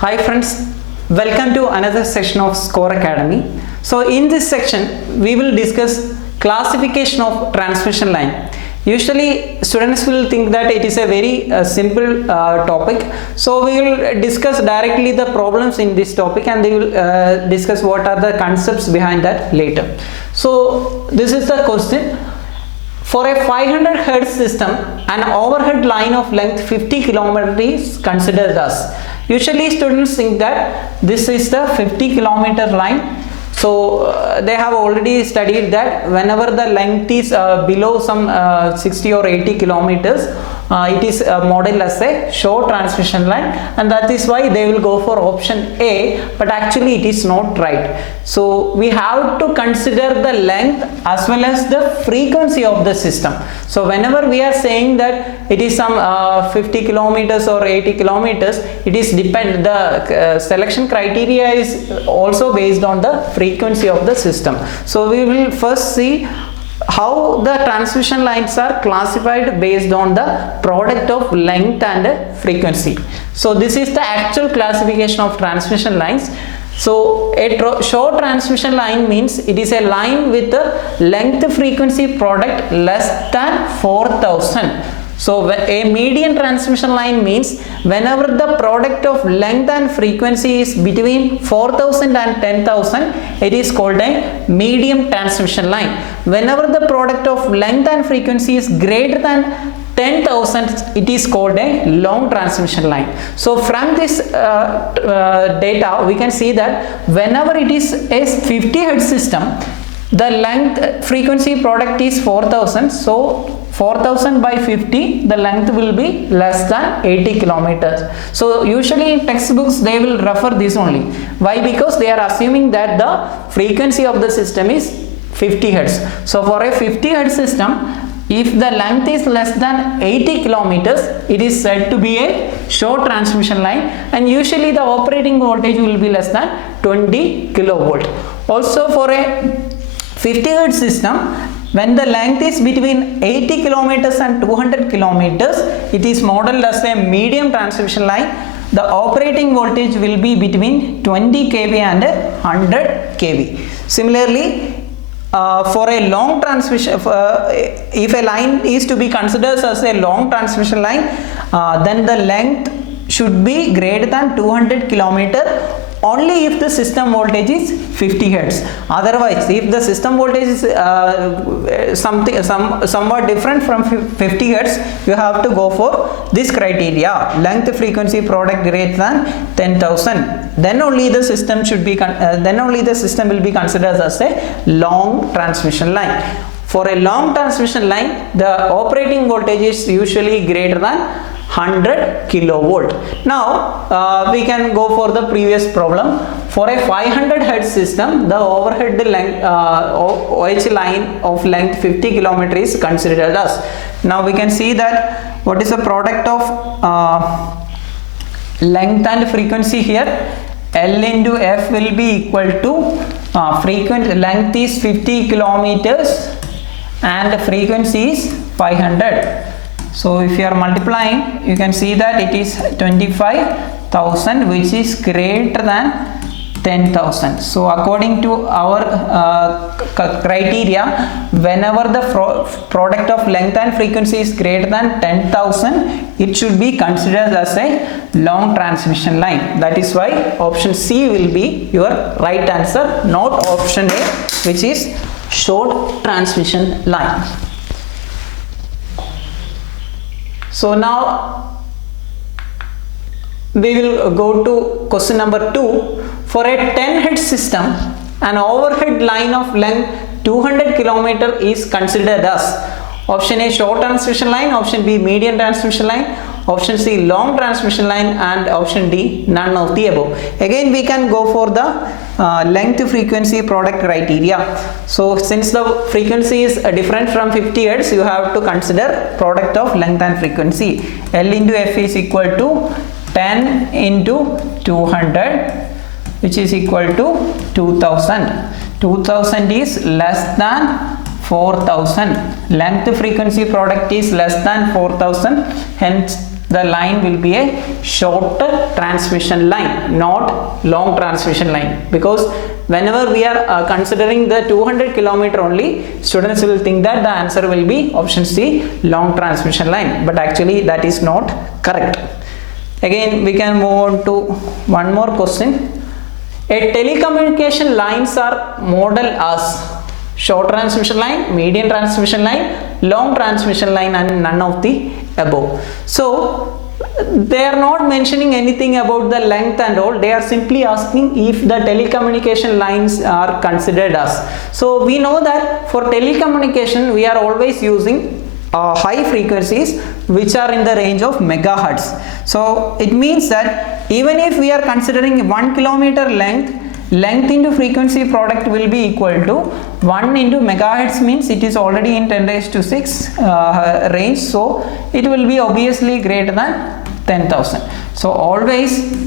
Hi friends, welcome to another section of Score Academy. So in this section, we will discuss classification of transmission line. Usually students will think that it is a very simple topic. So we will discuss directly the problems in this topic and they will discuss what are the concepts behind that later. So this is the question. For a 500 Hz system, an overhead line of length 50 km is considered thus. Usually students think that this is the 50 km line. So they have already studied that whenever the length is below some 60 or 80 kilometers, it is modeled as a short transmission line, and that is why they will go for option A, but actually it is not right. So we have to consider the length as well as the frequency of the system. So whenever we are saying that it is some 50 kilometers or 80 kilometers, it is the selection criteria is also based on the frequency of the system. So we will first see how the transmission lines are classified based on the product of length and frequency. So this is the actual classification of transmission lines. So a short transmission line means it is a line with the length frequency product less than 4000. So a median transmission line means whenever the product of length and frequency is between 4000 and 10,000, it is called a medium transmission line. Whenever the product of length and frequency is greater than 10,000, it is called a long transmission line. So from this data, we can see that whenever it is a 50 Hz system, the length frequency product is 4000. So 4000 by 50, the length will be less than 80 kilometers. So usually in textbooks they will refer this only. Why? Because they are assuming that the frequency of the system is 50 Hz. So for a 50 Hz system, if the length is less than 80 kilometers, it is said to be a short transmission line, and usually the operating voltage will be less than 20 kilovolt. Also for a 50 Hz system, when the length is between 80 kilometers and 200 kilometers, it is modeled as a medium transmission line. The operating voltage will be between 20 kV and 100 kV. Similarly, for a long transmission, if a line is to be considered as a long transmission line, then the length should be greater than 200 kilometer only if the system voltage is 50 Hz. Otherwise, if the system voltage is somewhat different from 50 Hz, you have to go for this criteria: length frequency product greater than 10,000. Then only the system should be will be considered as a long transmission line. For a long transmission line, the operating voltage is usually greater than 100 kilovolt. Now we can go for the previous problem. For a 500 Hz system, the overhead length OH line of length 50 km is considered as. Now we can see that what is the product of length and frequency here. L into F will be equal to length is 50 kilometers and frequency is 500. So if you are multiplying, you can see that it is 25,000, which is greater than 10,000. So according to our criteria, whenever the product of length and frequency is greater than 10,000, it should be considered as a long transmission line. That is why option C will be your right answer, not option A, which is short transmission line. So now we will go to question number 2. For a 10 Hz system, an overhead line of length 200 km is considered as option A short transmission line, option B medium transmission line, option C long transmission line, and option D none of the above. Again we can go for the length frequency product criteria. So since the frequency is different from 50 Hz, you have to consider product of length and frequency. L into F is equal to 10 into 200, which is equal to 2000. 2000 is less than 4000. Length frequency product is less than 4000, hence the line will be a shorter transmission line, not long transmission line, because whenever we are considering the 200 kilometer only, students will think that the answer will be option C, long transmission line, but actually that is not correct. Again, we can move on to one more question. A telecommunication lines are modeled as short transmission line, medium transmission line, long transmission line, and none of the above. So they are not mentioning anything about the length and all. They are simply asking if the telecommunication lines are considered as. So we know that for telecommunication we are always using high frequencies which are in the range of megahertz. So it means that even if we are considering 1 kilometer length into frequency product will be equal to 1 into megahertz, means it is already in 10 raised to 6 range, so it will be obviously greater than 10,000. So always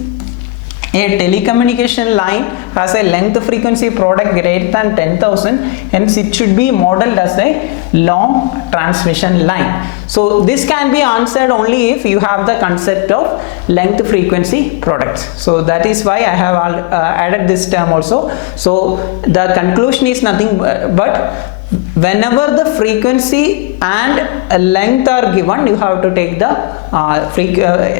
a telecommunication line has a length frequency product greater than 10,000, hence it should be modeled as a long transmission line. So this can be answered only if you have the concept of length frequency products. So that is why I have added this term also. So the conclusion is nothing but whenever the frequency and length are given, you have to take the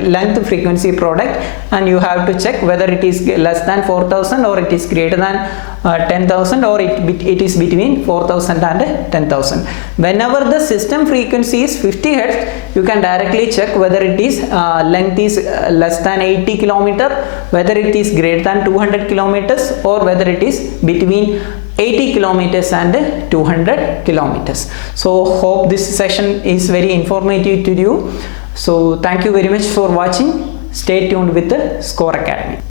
length frequency product and you have to check whether it is less than 4,000 or it is greater than 10,000 or it is between 4,000 and 10,000. Whenever the system frequency is 50 Hz, you can directly check whether it is length is less than 80 kilometer, whether it is greater than 200 kilometers, or whether it is between 80 kilometers and 200 kilometers. So hope this session is very informative to you. So thank you very much for watching. Stay tuned with the Score Academy.